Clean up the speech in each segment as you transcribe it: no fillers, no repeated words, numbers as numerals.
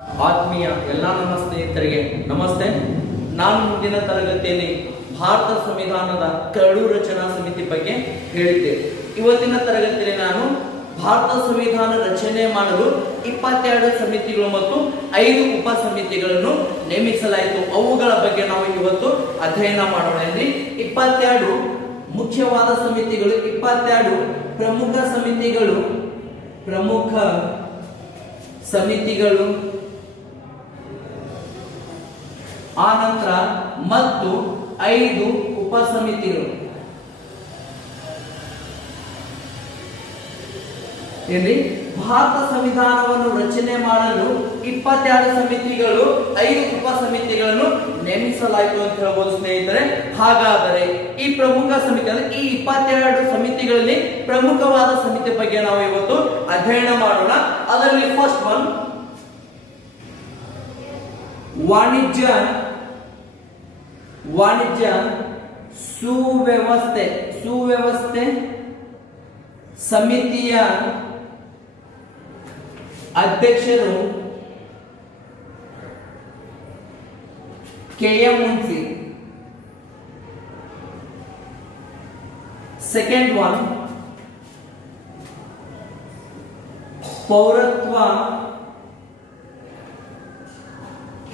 ಆತ್ಮೀಯ ಎಲ್ಲ ನನ್ನ ಸ್ನೇಹಿತರಿಗೆ ನಮಸ್ತೆ. ನಾನು ಮುಂದಿನ ತರಗತಿಯಲ್ಲಿ ಭಾರತ ಸಂವಿಧಾನದ ಕರಡು ರಚನಾ ಸಮಿತಿ ಬಗ್ಗೆ ಹೇಳಿದ್ದೆ. ಇವತ್ತಿನ ತರಗತಿಯಲ್ಲಿ ನಾನು ಭಾರತ ಸಂವಿಧಾನ ರಚನೆ ಮಾಡಲು 22 ಸಮಿತಿಗಳು ಮತ್ತು 5 ಉಪ ಸಮಿತಿಗಳನ್ನು ನೇಮಿಸಲಾಯಿತು. ಅವುಗಳ ಬಗ್ಗೆ ನಾವು ಇವತ್ತು ಅಧ್ಯಯನ ಮಾಡೋಣ. 22 ಮುಖ್ಯವಾದ ಸಮಿತಿಗಳು, 22 ಪ್ರಮುಖ ಸಮಿತಿಗಳು ಆನಂತರ ಮತ್ತು 5 ಉಪಸಮಿತಿಗಳು. ಇಲ್ಲಿ ಭಾರತ ಸಂವಿಧಾನವನ್ನು ರಚನೆ ಮಾಡಲು 22 ಸಮಿತಿಗಳು, 5 ಉಪಸಮಿತಿಗಳನ್ನು ನೇಮಿಸಲಾಯಿತು ಅಂತ ಹೇಳ್ಬೋದು ಸ್ನೇಹಿತರೆ. ಹಾಗಾದರೆ ಈ ಪ್ರಮುಖ ಸಮಿತಿ ಅಂದ್ರೆ ಈ 22 ಸಮಿತಿಗಳಲ್ಲಿ ಪ್ರಮುಖವಾದ ಸಮಿತಿ ಬಗ್ಗೆ ನಾವು ಇವತ್ತು ಅಧ್ಯಯನ ಮಾಡೋಣ. ಅದರಲ್ಲಿ ಫಸ್ಟ್ ಒನ್ ವಾಣಿಜ್ಯ ಸುವ್ಯವಸ್ಥೆ ಸಮಿತಿಯ ಅಧ್ಯಕ್ಷರು KM ಮುನ್ಸಿ. ಸೆಕೆಂಡ್ ಒನ್ ಪೌರತ್ವ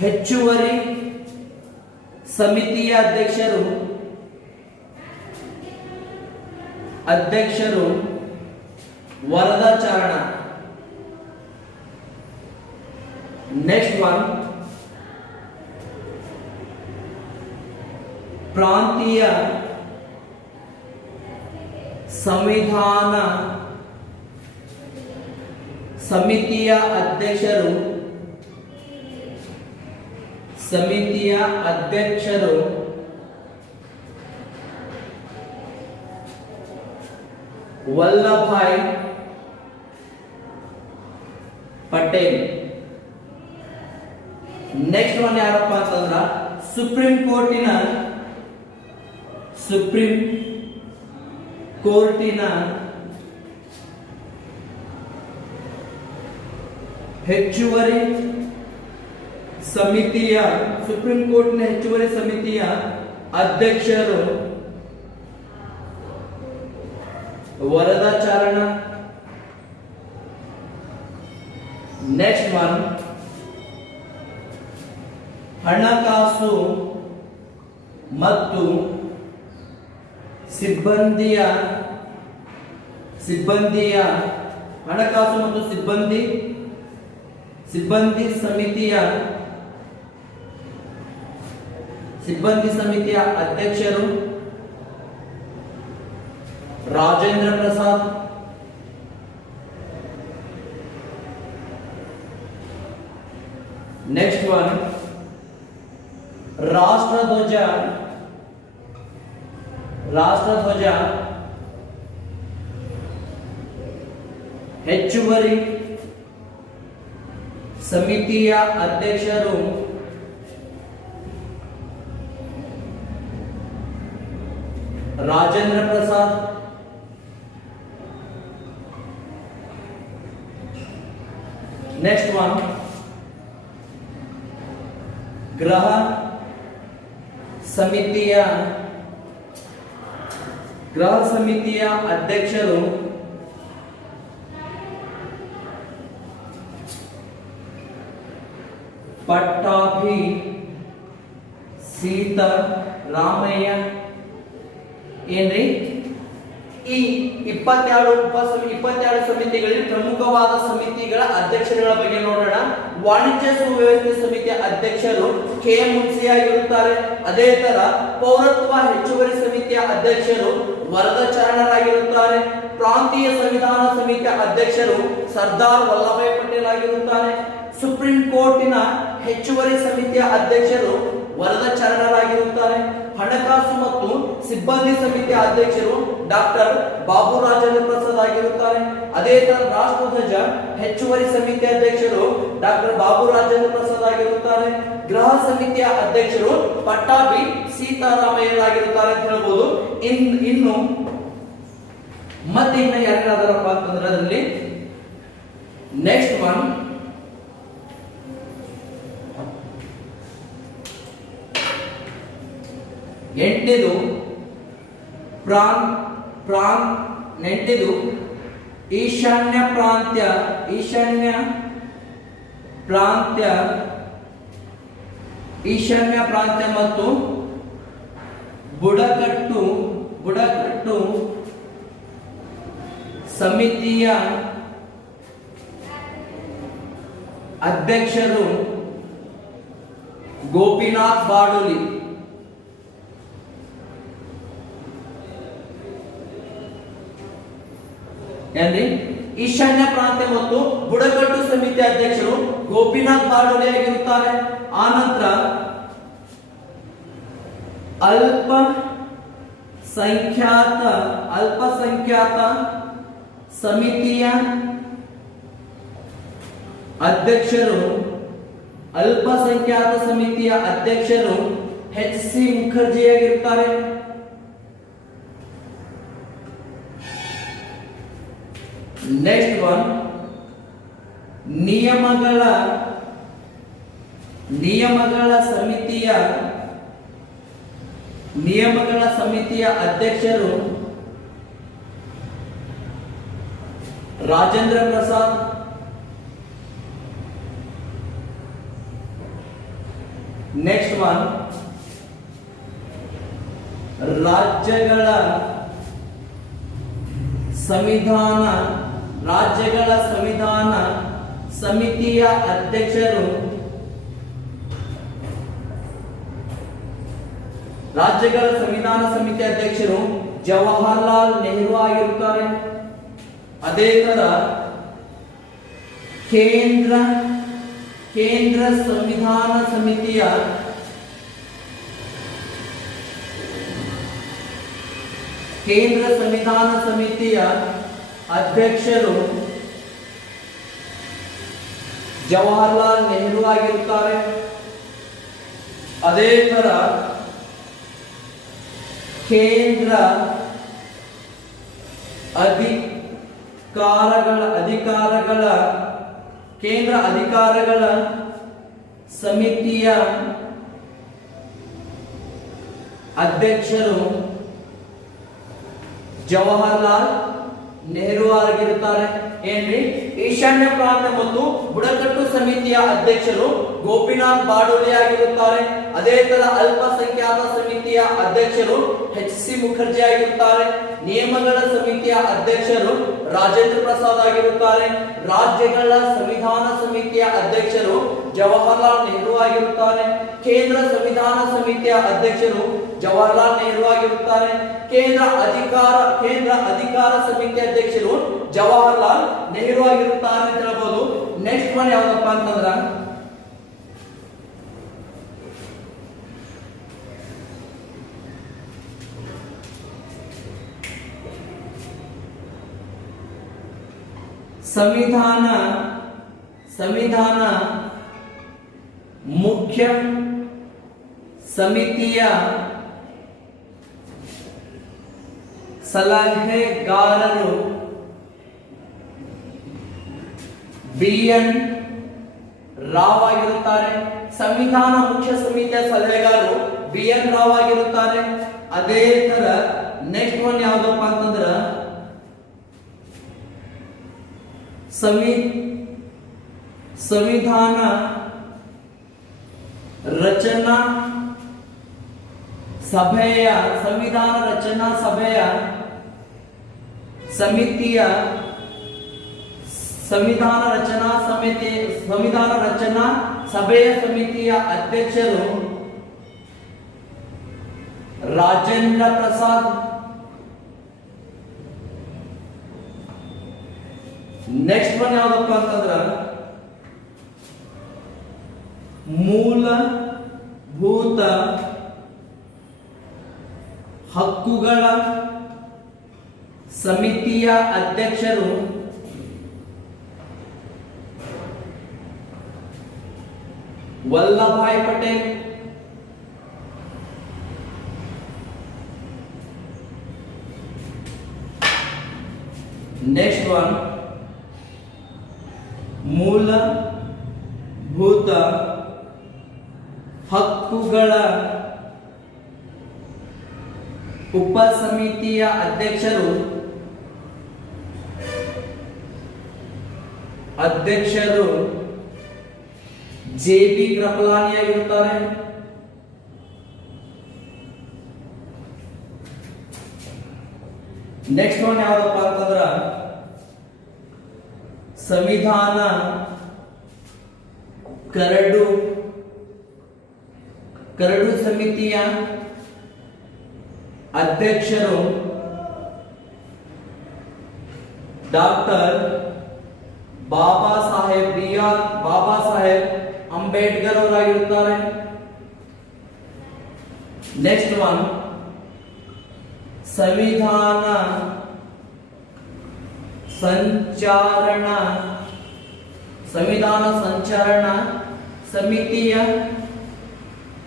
ಹೆಚ್ಚುವರಿ ಸಮಿತಿಯ ಅಧ್ಯಕ್ಷರು ವರದಾಚಾರಣ. ನೆಕ್ಸ್ಟ್ ಒನ್ ಪ್ರಾಂತೀಯ ಸಂವಿಧಾನ ಸಮಿತಿಯ ಅಧ್ಯಕ್ಷರು ವಲ್ಲಭಾಯ್ ಪಟೇಲ್. ನೆಕ್ಸ್ಟ್ ಒನ್ ಯಾರಪ್ಪ ಅಂತಂದ್ರ ಸುಪ್ರೀಂ ಕೋರ್ಟಿನ ಹೆಚ್ಚುವರಿ ಸಮಿತಿಯ ಅಧ್ಯಕ್ಷರು ವರದಾಚಾರಣ. ನೆಕ್ಸ್ಟ್ ಒನ್ ಹಣಕಾಸು ಮತ್ತು ಸಿಬ್ಬಂದಿ ಸಮಿತಿಯ ಅಧ್ಯಕ್ಷರು ರಾಜೇಂದ್ರ ಪ್ರಸಾದ್. ನೆಕ್ಸ್ಟ್ ಒನ್ ರಾಷ್ಟ್ರಧ್ವಜ ಹೆಚ್ಚುವರಿ ಸಮಿತಿಯ ಅಧ್ಯಕ್ಷರು ರಾಜೇಂದ್ರ ಪ್ರಸಾದ್. ನೆಕ್ಸ್ಟ್ ಒನ್ ಗೃಹ ಸಮಿತಿಯ ಅಧ್ಯಕ್ಷರು ಪಟ್ಟಾಭಿ ಸೀತಾರಾಮಯ್ಯ. ಏನ್ರಿ ಈ 22 ಸಮಿತಿಗಳಲ್ಲಿ ಪ್ರಮುಖವಾದ ಸಮಿತಿಗಳ ಅಧ್ಯಕ್ಷರುಗಳ ಬಗ್ಗೆ ನೋಡೋಣ. ವಾಣಿಜ್ಯ ಸುವ್ಯವಸ್ಥೆ ಸಮಿತಿಯ ಅಧ್ಯಕ್ಷರು KM ಮುನ್ಸಿ ಆಗಿರುತ್ತಾರೆ. ಅದೇ ತರ ಪೌರತ್ವ ಹೆಚ್ಚುವರಿ ಸಮಿತಿಯ ಅಧ್ಯಕ್ಷರು ವರದಾಚಾರಣರಾಗಿರುತ್ತಾರೆ. ಪ್ರಾಂತೀಯ ಸಂವಿಧಾನ ಸಮಿತಿಯ ಅಧ್ಯಕ್ಷರು ಸರ್ದಾರ್ ವಲ್ಲಭಾಯ್ ಪಟೇಲ್ ಆಗಿರುತ್ತಾರೆ. ಸುಪ್ರೀಂ ಕೋರ್ಟಿನ ಹೆಚ್ಚುವರಿ ಸಮಿತಿಯ ಅಧ್ಯಕ್ಷರು ವರದಾಚಾರಣರಾಗಿರುತ್ತಾರೆ. ಹಣಕಾಸು ಮತ್ತು ಸಿಬ್ಬಂದಿ ಸಮಿತಿಯ ಅಧ್ಯಕ್ಷರು ಡಾಕ್ಟರ್ ಬಾಬು ರಾಜೇಂದ್ರ ಪ್ರಸಾದ್ ಆಗಿರುತ್ತಾರೆ. ಅದೇ ತರ ರಾಷ್ಟ್ರಧ್ವಜ ಹೆಚ್ಚುವರಿ ಸಮಿತಿಯ ಅಧ್ಯಕ್ಷರು ಡಾಕ್ಟರ್ ಬಾಬು ರಾಜೇಂದ್ರ ಪ್ರಸಾದ್ ಆಗಿರುತ್ತಾರೆ. ಗೃಹ ಸಮಿತಿಯ ಅಧ್ಯಕ್ಷರು ಪಟ್ಟಾಭಿ ಸೀತಾರಾಮಯ್ಯರಾಗಿರುತ್ತಾರೆ ಅಂತ ಹೇಳ್ಬೋದು. ಇನ್ನು ಮತ್ತೆ ಯಾರ್ಯಾರಪ್ಪ ಅಂತಂದ್ರೆ ಅದರಲ್ಲಿ ನೆಕ್ಸ್ಟ್ ಒನ್ ಎಂಟನೇದು ಎಂಟನೇದು ಈಶಾನ್ಯ ಪ್ರಾಂತ್ಯ ಮತ್ತು ಬುಡಕಟ್ಟು ಸಮಿತಿಯ ಅಧ್ಯಕ್ಷರು ಗೋಪಿನಾಥ್ ಬಾಡೂಲಿ. ಏನ್ರಿ? ಈಶಾನ್ಯ ಪ್ರಾಂತ್ಯ ಮತ್ತು ಬುಡಕಟ್ಟು ಸಮಿತಿ ಅಧ್ಯಕ್ಷರು ಗೋಪಿನಾಥ್ ಬಾಡೂಲಿ ಆಗಿರುತ್ತಾರೆ. ಆನಂತರ ಅಲ್ಪಸಂಖ್ಯಾತ ಸಮಿತಿಯ ಅಧ್ಯಕ್ಷರು HC ಮುಖರ್ಜಿ ಆಗಿರುತ್ತಾರೆ. ನೆಕ್ಸ್ಟ್ ಒನ್ ನಿಯಮಗಳ ಸಮಿತಿಯ ಅಧ್ಯಕ್ಷರು ರಾಜೇಂದ್ರ ಪ್ರಸಾದ್. ನೆಕ್ಸ್ಟ್ ಒನ್ ರಾಜ್ಯಗಳ ಸಂವಿಧಾನ ಸಮಿತಿಯ ಅಧ್ಯಕ್ಷರು ಜವಾಹರ್ಲಾಲ್ ನೆಹರು ಆಗಿರುತ್ತಾರೆ. ಅದೇ ತರ ಕೇಂದ್ರ ಸಂವಿಧಾನ ಸಮಿತಿಯ ಅಧ್ಯಕ್ಷರು ಜವಾಹರ್ಲಾಲ್ ನೆಹರು ಆಗಿರುತ್ತಾರೆ. ಅದೇ ತರ ಕೇಂದ್ರ ಅಧಿಕಾರಗಳ ಸಮಿತಿಯ ಅಧ್ಯಕ್ಷರು ಜವಾಹರ್ಲಾಲ್ ನೆಹರು ಆಗಿರುತ್ತಾರೆ. ಏನ್ರಿ? ಈಶಾನ್ಯ ಪ್ರಾಂತ್ಯ ಮತ್ತು ಬುಡಕಟ್ಟು ಸಮಿತಿಯ ಅಧ್ಯಕ್ಷರು ಗೋಪಿನಾಥ್ ಬಾಡೂಲಿ ಆಗಿರುತ್ತಾರೆ. ಅದೇ ತರ ಅಲ್ಪಸಂಖ್ಯಾತ ಸಮಿತಿಯ ಅಧ್ಯಕ್ಷರು HC ಮುಖರ್ಜಿ ಆಗಿರುತ್ತಾರೆ. ನಿಯಮಗಳ ಸಮಿತಿಯ ಅಧ್ಯಕ್ಷರು ರಾಜೇಂದ್ರ ಪ್ರಸಾದ್ ಆಗಿರುತ್ತಾರೆ. ರಾಜ್ಯಗಳ ಸಂವಿಧಾನ ಸಮಿತಿಯ ಅಧ್ಯಕ್ಷರು ಜವಾಹರ್ಲಾಲ್ ನೆಹರು ಆಗಿರುತ್ತಾರೆ. ಕೇಂದ್ರ ಸಂವಿಧಾನ ಸಮಿತಿಯ ಅಧ್ಯಕ್ಷರು ಜವಾಹರ್ಲಾಲ್ ನೆಹರು ಆಗಿರುತ್ತಾರೆ. ಕೇಂದ್ರ ಅಧಿಕಾರ ಸಮಿತಿ ಅಧ್ಯಕ್ಷರು ಜವಾಹರ್ಲಾಲ್ ನೆಹರು ಆಗಿರುತ್ತಾರೆ ಅಂತ ಹೇಳ್ಬೋದು. ನೆಕ್ಸ್ಟ್ ಒನ್ ಯಾವ್ದಪ್ಪ ಅಂತಂದ್ರ ಸಂವಿಧಾನ ಮುಖ್ಯ ಸಮಿತಿಯ ಸಲಹೆಗಾರರು BN ರಾವ್ ಆಗಿರುತ್ತಾರೆ. ಸಂವಿಧಾನ ಮುಖ್ಯ ಸಮಿತಿಯ ಸಲಹೆಗಾರರು BN ರಾವ್ ಆಗಿರುತ್ತಾರೆ. ಅದೇ ತರ ನೆಕ್ಸ್ಟ್ ಒನ್ ಯಾವ್ದಪ್ಪ ಅಂತಂದ್ರ ಸಂವಿಧಾನ ರಚನಾ ಸಭೆಯ ಸಮಿತಿಯ ಅಧ್ಯಕ್ಷರು ರಾಜೇಂದ್ರ ಪ್ರಸಾದ್. ನೆಕ್ಸ್ಟ್ ಒನ್ ಯಾವ್ದಪ್ಪ ಅಂತಂದ್ರ ಮೂಲಭೂತ ಹಕ್ಕುಗಳ ಸಮಿತಿಯ ಅಧ್ಯಕ್ಷರು ವಲ್ಲಭಾಯ್ ಪಟೇಲ್. ನೆಕ್ಸ್ಟ್ ಒನ್ ಮೂಲಭೂತ ಹಕ್ಕುಗಳ ಉಪ ಸಮಿತಿಯ ಅಧ್ಯಕ್ಷರು ಜೆ.ಬಿ. ಕೃಪಲಾನಿ ಆಗಿರುತ್ತಾರೆ. ನೆಕ್ಸ್ಟ್ ಒನ್ ಯಾವ್ದಪ್ಪ ಅಂತಂದ್ರ ಸಂವಿಧಾನ ಕರಡು ಸಮಿತಿಯ ಅಧ್ಯಕ್ಷರು doctor Baba Saheb BR. Baba Saheb Ambedkar ಅವರಾಗಿರುತ್ತಾರೆ. Next one ಸಂವಿಧಾನ ಸಂಚಾರಣ ಸಮಿತಿಯ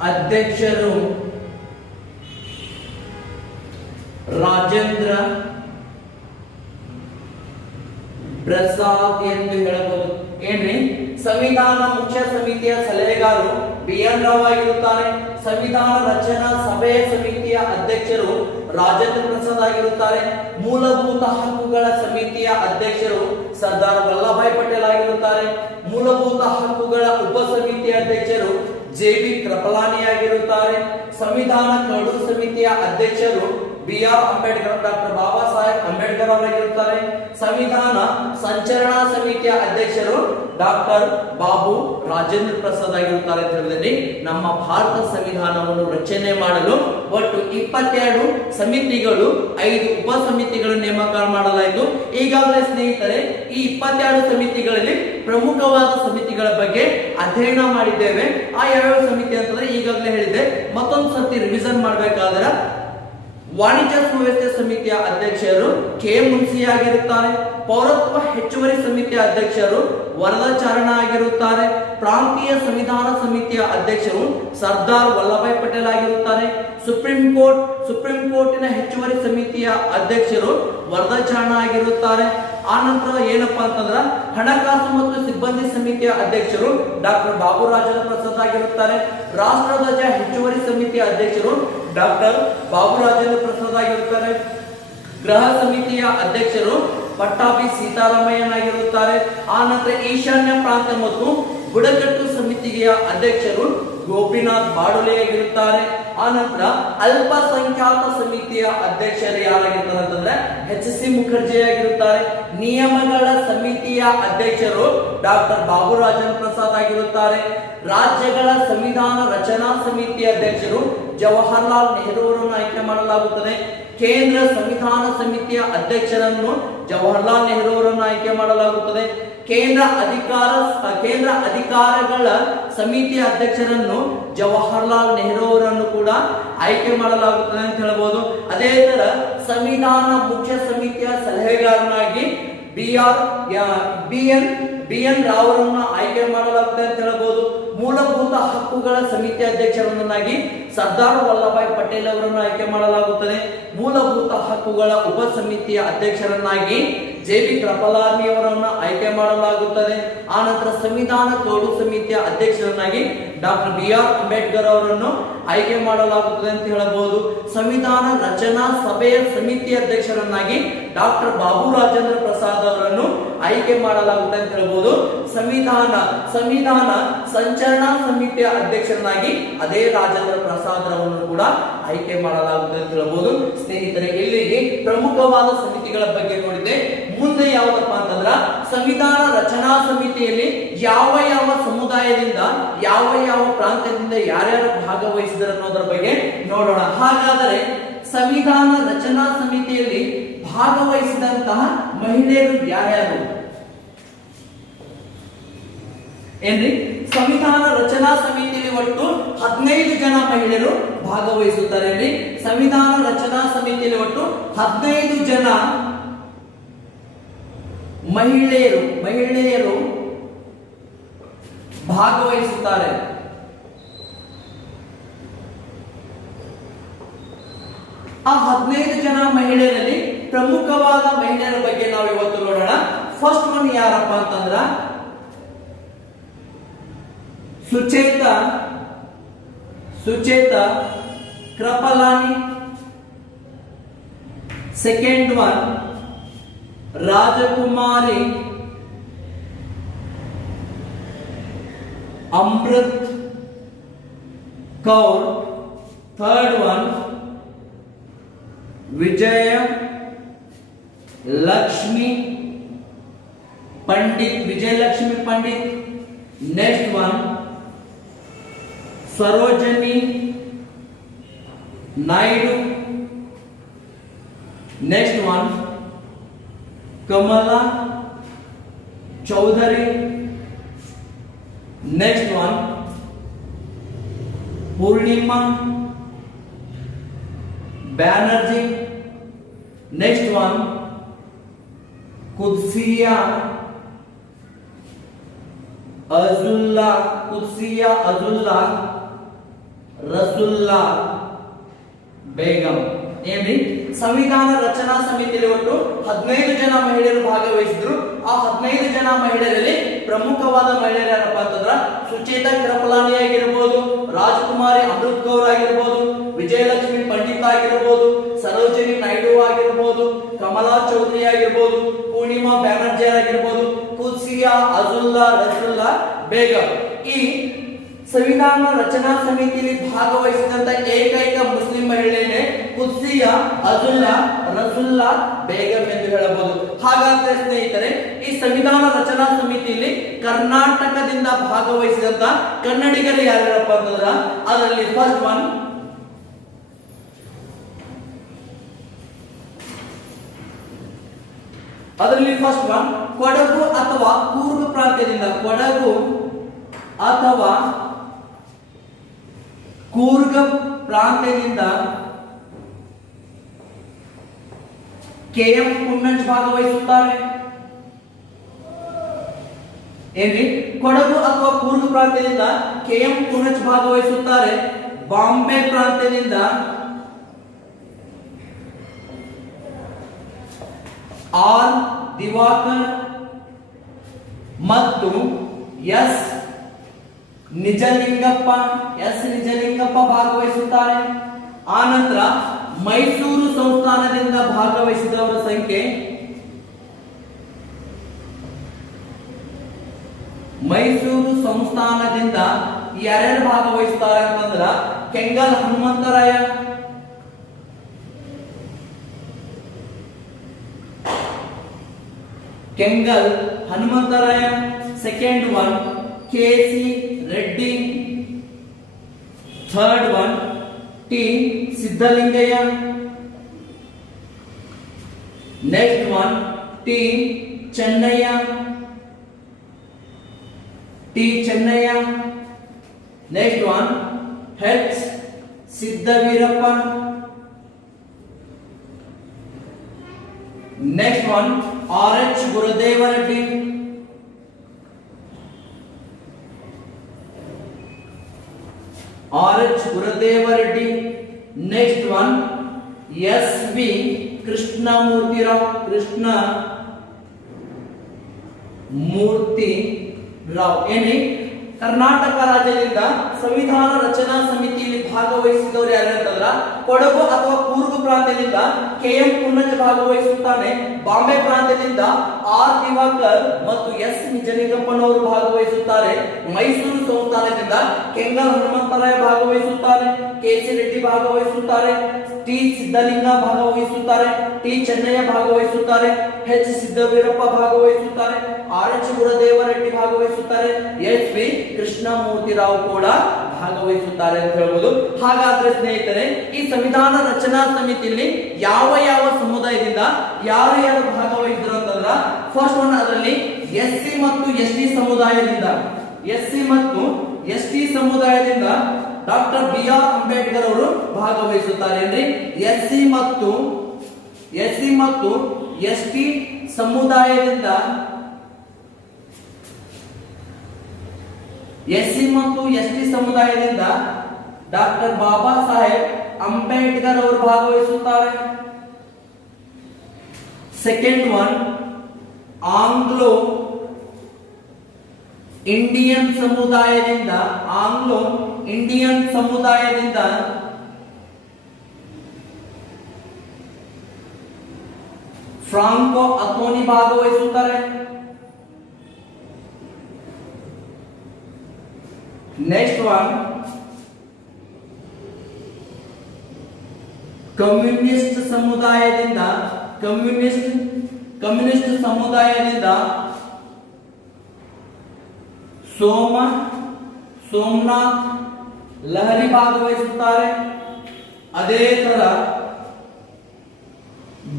ಅಧ್ಯಕ್ಷರು ರಾಜೇಂದ್ರ ಪ್ರಸಾದ್ ಎಂದು ಹೇಳಬಹುದು. ಏನ್ರಿ, ಸಂವಿಧಾನ ಮುಖ್ಯ ಸಮಿತಿಯ ಸಲಹೆಗಾರರು ಬಿ.ಎನ್. ರಾವ್ ಆಗಿರುತ್ತಾರೆ. ಸಂವಿಧಾನ ರಚನಾ ಸಭೆಯ ಸಮಿತಿಯ ಅಧ್ಯಕ್ಷರು ರಾಜೇಂದ್ರ ಪ್ರಸಾದ್ ಆಗಿರುತ್ತಾರೆ. ಮೂಲಭೂತ ಹಕ್ಕುಗಳ ಸಮಿತಿಯ ಅಧ್ಯಕ್ಷರು ಸರ್ದಾರ್ ವಲ್ಲಭಾಯ್ ಪಟೇಲ್ ಆಗಿರುತ್ತಾರೆ. ಮೂಲಭೂತ ಹಕ್ಕುಗಳ ಉಪ ಸಮಿತಿಯ ಅಧ್ಯಕ್ಷರು ಜೆ.ಬಿ. ಕೃಪಲಾನಿ ಆಗಿರುತ್ತಾರೆ. ಸಂವಿಧಾನ ಕರಡು ಸಮಿತಿಯ ಅಧ್ಯಕ್ಷರು ಬಿ.ಆರ್. ಅಂಬೇಡ್ಕರ್, ಡಾಕ್ಟರ್ ಬಾಬಾ ಸಾಹೇಬ್ ಅಂಬೇಡ್ಕರ್ ಅವರಾಗಿರುತ್ತಾರೆ. ಸಂವಿಧಾನ ಸಂಚರಣಾ ಸಮಿತಿಯ ಅಧ್ಯಕ್ಷರು ಡಾಕ್ಟರ್ ಬಾಬು ರಾಜೇಂದ್ರ ಪ್ರಸಾದ್ ಆಗಿರುತ್ತಾರೆ ಅಂತ ಹೇಳಿದ್ರೆ ನಮ್ಮ ಭಾರತ ಸಂವಿಧಾನವನ್ನು ರಚನೆ ಮಾಡಲು ಒಟ್ಟು 22 ಸಮಿತಿಗಳು, 5 ಉಪ ಸಮಿತಿಗಳು ನೇಮಕ ಮಾಡಲಾಯಿತು. ಈಗಾಗಲೇ ಸ್ನೇಹಿತರೆ ಈ 22 ಸಮಿತಿಗಳಲ್ಲಿ ಪ್ರಮುಖವಾದ ಸಮಿತಿಗಳ ಬಗ್ಗೆ ಅಧ್ಯಯನ ಮಾಡಿದ್ದೇವೆ. ಆ ಯಾವ ಸಮಿತಿ ಅಂತಂದ್ರೆ ಈಗಾಗಲೇ ಹೇಳಿದೆ, ಮತ್ತೊಂದು ಸರ್ತಿ ರಿವಿಷನ್ ಮಾಡಬೇಕಾದ್ರೆ ವಾಣಿಜ್ಯ ಸುವ್ಯವಸ್ಥೆ ಸಮಿತಿಯ ಅಧ್ಯಕ್ಷರು ಕೆ. ಮುನ್ಸಿ ಆಗಿರುತ್ತಾರೆ. ಪೌರತ್ವ ಹೆಚ್ಚುವರಿ ಸಮಿತಿಯ ಅಧ್ಯಕ್ಷರು ವರದಾಚಾರಣ ಆಗಿರುತ್ತಾರೆ. ಪ್ರಾಂತೀಯ ಸಂವಿಧಾನ ಸಮಿತಿಯ ಅಧ್ಯಕ್ಷರು ಸರ್ದಾರ್ ವಲ್ಲಭಾಯ್ ಪಟೇಲ್ ಆಗಿರುತ್ತಾರೆ. ಸುಪ್ರೀಂ ಕೋರ್ಟಿನ ಹೆಚ್ಚುವರಿ ಸಮಿತಿಯ ಅಧ್ಯಕ್ಷರು ವರದಾಚಾರಣ ಆಗಿರುತ್ತಾರೆ. ಆ ನಂತರ ಏನಪ್ಪಾ ಅಂತಂದ್ರ ಹಣಕಾಸು ಮತ್ತು ಸಿಬ್ಬಂದಿ ಸಮಿತಿಯ ಅಧ್ಯಕ್ಷರು ಡಾಕ್ಟರ್ ಬಾಬು ರಾಜೇಂದ್ರ ಪ್ರಸಾದ್ ಆಗಿರುತ್ತಾರೆ. ರಾಷ್ಟ್ರಧ್ವಜ ಹೆಚ್ಚುವರಿ ಸಮಿತಿಯ ಅಧ್ಯಕ್ಷರು ಡಾಕ್ಟರ್ ಬಾಬು ರಾಜೇಂದ್ರ ಪ್ರಸಾದ್ ಆಗಿರುತ್ತಾರೆ. ಗೃಹ ಸಮಿತಿಯ ಅಧ್ಯಕ್ಷರು ಪಟ್ಟಾಭಿ ಸೀತಾರಾಮಯ್ಯನ್ ಆಗಿರುತ್ತಾರೆ. ಆ ನಂತರ ಈಶಾನ್ಯ ಪ್ರಾಂತ ಮತ್ತು ಬುಡಕಟ್ಟು ಸಮಿತಿಯ ಅಧ್ಯಕ್ಷರು ಗೋಪಿನಾಥ್ ಬಾಡುಲೆ ಆಗಿರುತ್ತಾರೆ. ಆ ನಂತರ ಅಲ್ಪಸಂಖ್ಯಾತ ಸಮಿತಿಯ ಅಧ್ಯಕ್ಷರು ಯಾರಾಗಿರ್ತಾರೆ ಅಂತಂದ್ರೆ ಎಚ್.ಸಿ. ಮುಖರ್ಜಿ ಆಗಿರುತ್ತಾರೆ. ನಿಯಮಗಳ ಸಮಿತಿಯ ಅಧ್ಯಕ್ಷರು ಡಾಕ್ಟರ್ ಬಾಬು ರಾಜೇಂದ್ರ ಪ್ರಸಾದ್ ಆಗಿರುತ್ತಾರೆ. ರಾಜ್ಯಗಳ ಸಂವಿಧಾನ ರಚನಾ ಸಮಿತಿಯ ಅಧ್ಯಕ್ಷರು ಜವಾಹರ್ಲಾಲ್ ನೆಹರು ಅವರನ್ನು ಆಯ್ಕೆ ಮಾಡಲಾಗುತ್ತದೆ. ಕೇಂದ್ರ ಸಂವಿಧಾನ ಸಮಿತಿಯ ಅಧ್ಯಕ್ಷರನ್ನು ಜವಾಹರ್ಲಾಲ್ ನೆಹರು ಅವರನ್ನು ಆಯ್ಕೆ ಮಾಡಲಾಗುತ್ತದೆ. ಕೇಂದ್ರ ಅಧಿಕಾರಗಳ ಸಮಿತಿಯ ಅಧ್ಯಕ್ಷರನ್ನು ಜವಾಹರ್ಲಾಲ್ ನೆಹರು ಅವರನ್ನು ಕೂಡ ಆಯ್ಕೆ ಮಾಡಲಾಗುತ್ತದೆ ಅಂತ ಹೇಳಬಹುದು. ಅದೇ ತರ ಸಂವಿಧಾನ ಮುಖ್ಯ ಸಮಿತಿಯ ಸಲಹೆಗಾರನಾಗಿ ಬಿ.ಎನ್. ರಾವ್ ಅವರನ್ನು ಆಯ್ಕೆ ಮಾಡಲಾಗುತ್ತದೆ ಅಂತ ಹೇಳಬಹುದು. ಮೂಲಭೂತ ಹಕ್ಕುಗಳ ಸಮಿತಿ ಅಧ್ಯಕ್ಷರನ್ನಾಗಿ ಸರ್ದಾರ್ ವಲ್ಲಭಾಯ್ ಪಟೇಲ್ ಅವರನ್ನು ಆಯ್ಕೆ ಮಾಡಲಾಗುತ್ತದೆ. ಮೂಲಭೂತ ಹಕ್ಕುಗಳ ಉಪ ಸಮಿತಿಯ ಅಧ್ಯಕ್ಷರನ್ನಾಗಿ ಜೆ.ಬಿ. ಕೃಪಲಾನಿ ಅವರನ್ನು ಆಯ್ಕೆ ಮಾಡಲಾಗುತ್ತದೆ. ಆ ನಂತರ ಸಂವಿಧಾನ ಕರಡು ಸಮಿತಿಯ ಅಧ್ಯಕ್ಷರನ್ನಾಗಿ ಡಾಕ್ಟರ್ ಬಿ.ಆರ್. ಅಂಬೇಡ್ಕರ್ ಅವರನ್ನು ಆಯ್ಕೆ ಮಾಡಲಾಗುತ್ತದೆ ಅಂತ ಹೇಳಬಹುದು. ಸಂವಿಧಾನ ರಚನಾ ಸಭೆಯ ಸಮಿತಿ ಅಧ್ಯಕ್ಷರನ್ನಾಗಿ ಡಾಕ್ಟರ್ ಬಾಬು ರಾಜೇಂದ್ರ ಪ್ರಸಾದ್ ಅವರನ್ನು ಆಯ್ಕೆ ಮಾಡಲಾಗುತ್ತದೆ ಅಂತ ಹೇಳಬಹುದು. ಸಂವಿಧಾನ ಸಂಚರಣಾ ಸಮಿತಿಯ ಅಧ್ಯಕ್ಷರನ್ನಾಗಿ ಅದೇ ರಾಜೇಂದ್ರ ಪ್ರಸಾದ್ ಅವರನ್ನು ಕೂಡ ಆಯ್ಕೆ ಮಾಡಲಾಗುತ್ತದೆ ಅಂತ ಹೇಳಬಹುದು. ಸ್ನೇಹಿತರೆ, ಇಲ್ಲಿಗೆ ಪ್ರಮುಖವಾದ ಸಮಿತಿಗಳ ಬಗ್ಗೆ ನೋಡಿದೆ. ಮುಂದೆ ಯಾವ್ದಪ್ಪ ಅಂತಂದ್ರ ಸಂವಿಧಾನ ರಚನಾ ಸಮಿತಿಯಲ್ಲಿ ಯಾವ ಸಮುದಾಯದಿಂದ ಯಾವ ಪ್ರಾಂತ್ಯದಿಂದ ಯಾರ್ಯಾರು ಭಾಗವಹಿಸಿದರು ಅನ್ನೋದರ ಬಗ್ಗೆ ನೋಡೋಣ. ಹಾಗಾದರೆ ಸಂವಿಧಾನ ರಚನಾ ಸಮಿತಿಯಲ್ಲಿ ಭಾಗವಹಿಸಿದಂತಹ ಮಹಿಳೆಯರು ಯಾರ್ಯಾರು ಏನ್ರಿ? ಸಂವಿಧಾನ ರಚನಾ ಸಮಿತಿಯಲ್ಲಿ ಒಟ್ಟು 15 ಜನ ಮಹಿಳೆಯರು ಭಾಗವಹಿಸುತ್ತಾರೆ. ಸಂವಿಧಾನ ರಚನಾ ಸಮಿತಿಯಲ್ಲಿ ಒಟ್ಟು 15 ಜನ ಮಹಿಳೆಯರು ಭಾಗವಹಿಸುತ್ತಾರೆ. ಆ 15 ಜನ ಮಹಿಳೆಯರಲ್ಲಿ ಪ್ರಮುಖವಾದ ಮಹಿಳೆಯರ ಬಗ್ಗೆ ನಾವು ಇವತ್ತು ನೋಡೋಣ. ಫಸ್ಟ್ ಒನ್ ಯಾರಪ್ಪ ಅಂತಂದ್ರ Sucheta Kripalani Second one, Rajakumari Amrit Kaur. Third one, Vijaya Lakshmi Pandit. Vijay Lakshmi Pandit. Next one, Sarojini Naidu. Next one, Kamala Chaudhary. Next one, Purnima Banerjee. Next one, Qudsiya Azullah. Qudsiya Azullah Rasulullah Begum. ಏನ್ರಿ, ಸಂವಿಧಾನ ರಚನಾ ಸಮಿತಿಯಲ್ಲಿ ಒಟ್ಟು 15 ಜನ ಮಹಿಳೆಯರು ಭಾಗವಹಿಸಿದ್ರು. ಆ 15 ಜನ ಮಹಿಳೆಯರಲ್ಲಿ ಪ್ರಮುಖವಾದ ಮಹಿಳೆಯರು ಯಾರಪ್ಪ ಅಂತಂದ್ರ ಸುಚೇತಾ ಕೃಪಲಾನಿ ಆಗಿರ್ಬೋದು, ರಾಜಕುಮಾರಿ ಅಮೃತ್ ಕೌರ್ ಆಗಿರ್ಬೋದು, ವಿಜಯಲಕ್ಷ್ಮಿ ಪಂಡಿತ್ ಆಗಿರ್ಬೋದು, ಸರೋಜಿನಿ ನಾಯ್ಡು ಆಗಿರ್ಬೋದು, ಕಮಲಾ ಚೌಧರಿ ಆಗಿರ್ಬೋದು, ಪೂರ್ಣಿಮಾ ಬ್ಯಾನರ್ಜಿ ಆಗಿರ್ಬೋದು, ಕುದ್ಸಿಯಾ ಅಜುಲ್ಲಾ ರಸುಲ್ಲಾ ಬೇಗಂ. ಈ ಸಂವಿಧಾನ ರಚನಾ ಸಮಿತಿಯಲ್ಲಿ ಭಾಗವಹಿಸಿದಂತ ಏಕೈಕ ಮುಸ್ಲಿಂ ಮಹಿಳೆಯೇ ಕುದ್ಸಿಯಾ ಅಜುಲ್ಲಾ ರಸುಲ್ಲಾ ಬೇಗಂ ಎಂದು ಹೇಳಬಹುದು. ಹಾಗಾದ್ರೆ ಸ್ನೇಹಿತರೆ, ಈ ಸಂವಿಧಾನ ರಚನಾ ಸಮಿತಿಯಲ್ಲಿ ಕರ್ನಾಟಕದಿಂದ ಭಾಗವಹಿಸಿದಂತ ಕನ್ನಡಿಗರು ಯಾರ್ಯಾರಪ್ಪ ಅಂತಂದ್ರ ಅದರಲ್ಲಿ ಫಸ್ಟ್ ಒನ್ ಕೊಡಗು ಅಥವಾ ಕೂರ್ಗ್ ಪ್ರಾಂತ್ಯದಿಂದ, ಕೊಡಗು ಅಥವಾ ಕೂರ್ಗ್ ಪ್ರಾಂತ್ಯದಿಂದ ಕೆಎಂ ಪುನ್ನಂಜ್ ಭಾಗವಹಿಸುತ್ತಾರೆ. ಏನ್ರಿ, ಕೊಡಗು ಅಥವಾ ಕೂರ್ಗ್ ಪ್ರಾಂತ್ಯದಿಂದ ಕೆಎಂ ಪುನ್ನಂಜ್ ಭಾಗವಹಿಸುತ್ತಾರೆ. ಬಾಂಬೆ ಪ್ರಾಂತ್ಯದಿಂದ ಆರ್ ದಿವಾಕರ್ ಮತ್ತು ಎಸ್ ನಿಜಲಿಂಗಪ್ಪ ಭಾಗವಹಿಸುತ್ತಾರೆ. ಆನಂತರ ಮೈಸೂರು ಸಂಸ್ಥಾನದಿಂದ ಭಾಗವಹಿಸಿದವರ ಸಂಖ್ಯೆ, ಮೈಸೂರು ಸಂಸ್ಥಾನದಿಂದ ಯಾರ್ಯಾರು ಭಾಗವಹಿಸ್ತಾರೆ ಅಂತಂದ್ರ Kengal Hanumantharaya, second one KC Reddy, third one T Siddalingaiah, next one T Chennaiah, next one H Siddaveerappa, next one R H Gurudevareddy, next one S V Krishnamurthyrao, ಏನಿ ಕರ್ನಾಟಕ ರಾಜ್ಯದಿಂದ ಸಂವಿಧಾನ ರಚನಾ ಸಮಿತಿಯಲ್ಲಿ ಭಾಗವಹಿಸಿದವರು ಯಾರಂತಂದ್ರ ಕೊಡಗು ಅಥವಾ ಕೂರ್ಗ್ ಪ್ರಾಂತ್ಯದಿಂದ ಕೆಎಂ ಪುನ್ನಂಜ್ ಭಾಗವಹಿಸುತ್ತಾನೆ. ಬಾಂಬೆ ಪ್ರಾಂತ್ಯದಿಂದ ಆರ್ ದಿವಾಕರ್ ಮತ್ತು ಎಸ್ ನಿಜಲಿಂಗಪ್ಪನವರು ಭಾಗವಹಿಸುತ್ತಾರೆ. ಮೈಸೂರು ಸಂಸ್ಥಾನದಿಂದ ಕೆಂಗಲ್ ಹನುಮಂತರಾಯ ಭಾಗವಹಿಸುತ್ತಾರೆ. ಕೆಸಿ ರೆಡ್ಡಿ ಭಾಗವಹಿಸುತ್ತಾರೆ. ಟಿ ಸಿದ್ದಲಿಂಗ ಭಾಗವಹಿಸುತ್ತಾರೆ. ಟಿ ಚೆನ್ನಯ್ಯ ಭಾಗವಹಿಸುತ್ತಾರೆ. ಎಚ್ ಸಿದ್ದವೀರಪ್ಪ ಭಾಗವಹಿಸುತ್ತಾರೆ. ಆರ್ ಎಚ್ ಗುರುದೇವರೆಡ್ಡಿ ಭಾಗವಹಿಸುತ್ತಾರೆ. ಎಸ್ ವಿ ಕೃಷ್ಣಮೂರ್ತಿರಾವ್ ಕೂಡ ಭಾಗವಹಿಸುತ್ತಾರೆ ಅಂತ ಹೇಳ್ಬೋದು. ಹಾಗಾದ್ರೆ ಸ್ನೇಹಿತರೆ, ಈ ಸಂವಿಧಾನ ರಚನಾ ಸಮಿತಿಯಲ್ಲಿ ಯಾವ ಸಮುದಾಯದಿಂದ ಯಾರು ಭಾಗವಹಿಸಿದ್ರು ಅಂತಂದ್ರ ಫಸ್ಟ್ ಒನ್ ಅದರಲ್ಲಿ ಎಸ್ಸಿ ಮತ್ತು ಎಸ್ಟಿ ಸಮುದಾಯದಿಂದ ಡಾಕ್ಟರ್ ಬಿ ಆರ್ ಅಂಬೇಡ್ಕರ್ ಅವರು ಭಾಗವಹಿಸುತ್ತಾರೆ. ಅಂದ್ರೆ ಎಸ್ಸಿ ಮತ್ತು ಎಸ್ಟಿ ಸಮುದಾಯದಿಂದ ಡಾಕ್ಟರ್ ಬಾಬಾ ಸಾಹೇಬ್ ಅಂಬೇಡ್ಕರ್ ಅವರು ಭಾಗವಹಿಸುತ್ತಾರೆ. ಸೆಕೆಂಡ್ ಒನ್ ಆಂಗ್ಲೋ ಇಂಡಿಯನ್ ಸಮುದಾಯದಿಂದ ಫ್ರಾಂಕೋ ಅಥೋನಿ ಭಾಗವಹಿಸುತ್ತಾರೆ. ನೆಕ್ಸ್ಟ್ ಒನ್ ಕಮ್ಯುನಿಸ್ಟ್ ಸಮುದಾಯದಿಂದ ಸೋಮನಾಥ್ ಲಹರಿ ಭಾಗವಹಿಸುತ್ತಾರೆ. ಅದೇ ತರ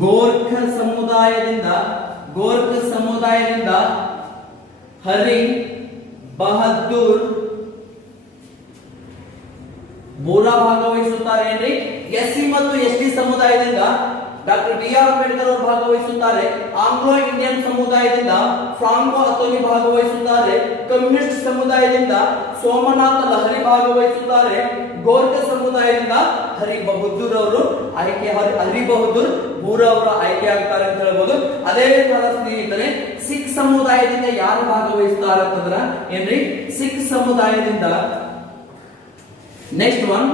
ಗೋರ್ಖ ಸಮುದಾಯದಿಂದ ಹರಿ ಬಹದ್ದೂರ್ ಬೋರಾ ಭಾಗವಹಿಸುತ್ತಾರೆ. ಏನ್ರಿ ಎಸ್ಸಿ ಮತ್ತು ಎಸ್ಟಿ ಸಮುದಾಯದಿಂದ ಡಾಕ್ಟರ್ ಬಿ ಆರ್ ಅಂಬೇಡ್ಕರ್ ಅವರು ಭಾಗವಹಿಸುತ್ತಾರೆ. ಆಂಗ್ಲೋ ಇಂಡಿಯನ್ ಸಮುದಾಯದಿಂದ ಫ್ರಾಂಕೋ ಅಥೋನಿ ಭಾಗವಹಿಸುತ್ತಾರೆ. ಕಮ್ಯುನಿಸ್ಟ್ ಸಮುದಾಯದಿಂದ ಸೋಮನಾಥ ಲಹರಿ ಭಾಗವಹಿಸುತ್ತಾರೆ. ಗೋರ್ಖ ಸಮುದಾಯದಿಂದ ಹರಿ ಬಹದ್ದೂರ್ ಬೋರಾ ಅವರು ಆಯ್ಕೆ ಆಗ್ತಾರೆ ಅಂತ ಹೇಳ್ಬೋದು. ಅದೇ ತರ ಸ್ನೇಹಿತರೆ ಸಿಖ್ ಸಮುದಾಯದಿಂದ ಯಾರು ಭಾಗವಹಿಸ್ತಾರೆ ಅಂತಂದ್ರ ಏನ್ರಿ ಸಿಖ್ ಸಮುದಾಯದಿಂದ ನೆಕ್ಸ್ಟ್ ಒನ್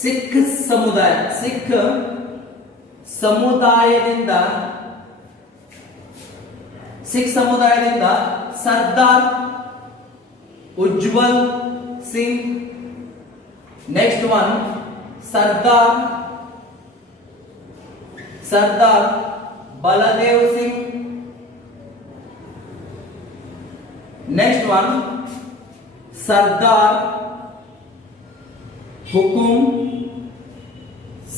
ಸಿಖ್ ಸಮುದಾಯದಿಂದ Sardar Ujjwal Singh. Next one Sardar Baldev Singh. Next one Sardar Hukum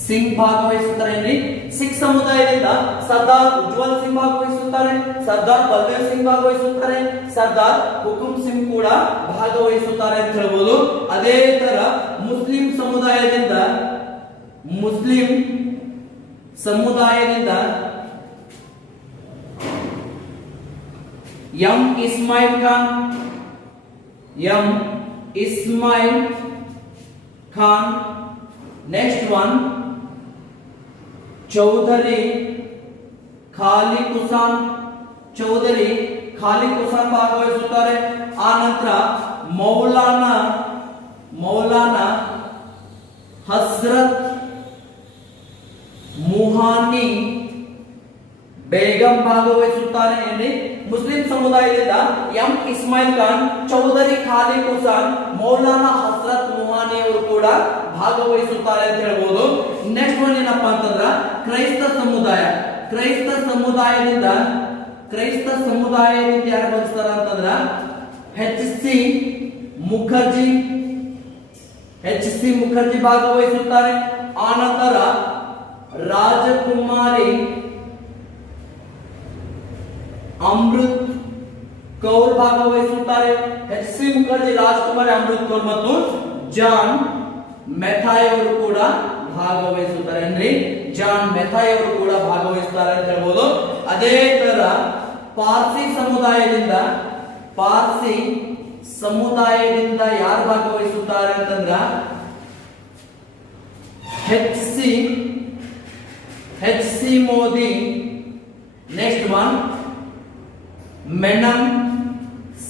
Singh ಭಾಗವಹಿಸುತ್ತಾರೆ. ಸಿಖ್ ಸಮುದಾಯದಿಂದ ಸರ್ದಾರ್ ಉಜ್ವಲ್ ಸಿಂಗ್ ಭಾಗವಹಿಸುತ್ತಾರೆ. ಸರ್ದಾರ್ ಬಲದೇವ್ ಸಿಂಗ್ ಭಾಗವಹಿಸುತ್ತಾರೆ. ಸರ್ದಾರ್ ಹುಕುಂ ಸಿಂಗ್ ಕೂಡ ಭಾಗವಹಿಸುತ್ತಾರೆ ಅಂತ ಹೇಳ್ಬೋದು. ಅದೇ ತರ ಮುಸ್ಲಿಂ ಸಮುದಾಯದಿಂದ M Ismail Khan. Next one Chaudhary ಖಾಲಿ ಕುಸಾನ್ ಭಾಗವಹಿಸುತ್ತಾರೆ. ಆ ನಂತರ ಮೌಲಾನಾ ಹಸ್ರತ್ ಮುಹಾನಿ ಬೇಗಂ ಭಾಗವಹಿಸುತ್ತಾರೆ. ಮುಸ್ಲಿಂ ಸಮುದಾಯದಿಂದ ಎಂ ಇಸ್ಮಾಯಿಲ್ ಖಾನ್, ಚೌಧರಿ ಖಾಲಿ ಕುಸಾನ್, ಮೌಲಾನಾ ಹಸ್ರತ್ ಮುಹಾನಿ ಅವರು ಕೂಡ ಭಾಗವಹಿಸುತ್ತಾರೆ ಅಂತ ಹೇಳ್ಬೋದು. ನೆಕ್ಸ್ಟ್ ಒನ್ ಏನಪ್ಪಾ ಅಂತಂದ್ರ ಕ್ರೈಸ್ತ ಸಮುದಾಯದಿಂದ ಯಾರು ಭಾಗವಹಿಸ್ತಾರ ಅಂತಂದ್ರ ಎಚ್ ಸಿ ಮುಖರ್ಜಿ ಭಾಗವಹಿಸುತ್ತಾರೆ. ಆನಂತರ ರಾಜಕುಮಾರಿ ಅಮೃತ್ ಕೌರ್ ಭಾಗವಹಿಸುತ್ತಾರೆ. ಎಚ್ ಸಿ ಮುಖರ್ಜಿ, ರಾಜಕುಮಾರಿ ಅಮೃತ್ ಕೌರ್ ಮತ್ತು ಜಾನ್ ಮೆಥಾಯ್ ಅವರು ಕೂಡ ಭಾಗವಹಿಸುತ್ತಾರೆ. ಜಾನ್ ಮೆಥಾಯ್ ಅವರು ಕೂಡ ಭಾಗವಹಿಸುತ್ತಾರೆ ಅಂತ ಹೇಳ್ಬೋದು. ಅದೇ ತರ ಪಾರ್ಸಿ ಸಮುದಾಯದಿಂದ ಯಾರು ಭಾಗವಹಿಸುತ್ತಾರೆ ಅಂತಂದ್ರ H C Modi. Next one Menon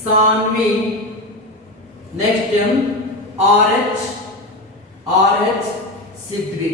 Sanvi. Next R H Sidhvi.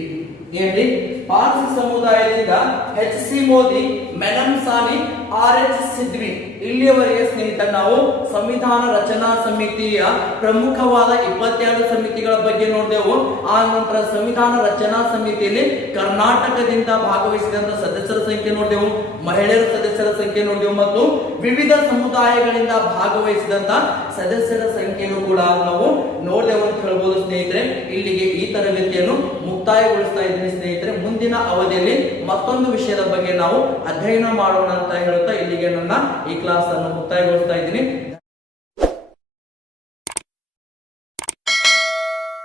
Parsi ಸಮುದಾಯದಿಂದ H C Modi, Menon Sani, R H Sidhvi. ಇಲ್ಲಿಯವರೆಗೆ ಸ್ನೇಹಿತರೆ ನಾವು ಸಂವಿಧಾನ ರಚನಾ ಸಮಿತಿಯ ಪ್ರಮುಖವಾದ 22 ಸಮಿತಿಗಳ ಬಗ್ಗೆ ನೋಡಿದೆವು. ಆ ನಂತರ ಸಂವಿಧಾನ ರಚನಾ ಸಮಿತಿಯಲ್ಲಿ ಕರ್ನಾಟಕದಿಂದ ಭಾಗವಹಿಸಿದಂತ ಸದಸ್ಯರ ಸಂಖ್ಯೆ ನೋಡಿದೆವು, ಮಹಿಳೆಯರ ಸದಸ್ಯರ ಸಂಖ್ಯೆ ನೋಡಿದೆವು ಮತ್ತು ವಿವಿಧ ಸಮುದಾಯಗಳಿಂದ ಭಾಗವಹಿಸಿದಂತ ಸದಸ್ಯರ ಸಂಖ್ಯೆಯನ್ನು ಕೂಡ ನಾವು ನೋಡಿದೆವು ಅಂತ ಹೇಳ್ಬೋದು. ಸ್ನೇಹಿತರೆ ಇಲ್ಲಿಗೆ ಈ ತರಗತಿಯನ್ನು ಮುಕ್ತಾಯಗೊಳಿಸ್ತಾ ಇದ್ದೀನಿ ಸ್ನೇಹಿತರೆ. ಮುಂದಿನ ಅವಧಿಯಲ್ಲಿ ಮತ್ತೊಂದು ವಿಷಯದ ಬಗ್ಗೆ ನಾವು ಅಧ್ಯಯನ ಮಾಡೋಣ ಅಂತ ಹೇಳುತ್ತಾ ಇಲ್ಲಿಗೆ ನನ್ನ ಈ ಕ್ಲಾಸ್ ಅನ್ನು ಮುಕ್ತಾಯಗೊಳಿಸ್ತಾ ಇದ್ದೀನಿ.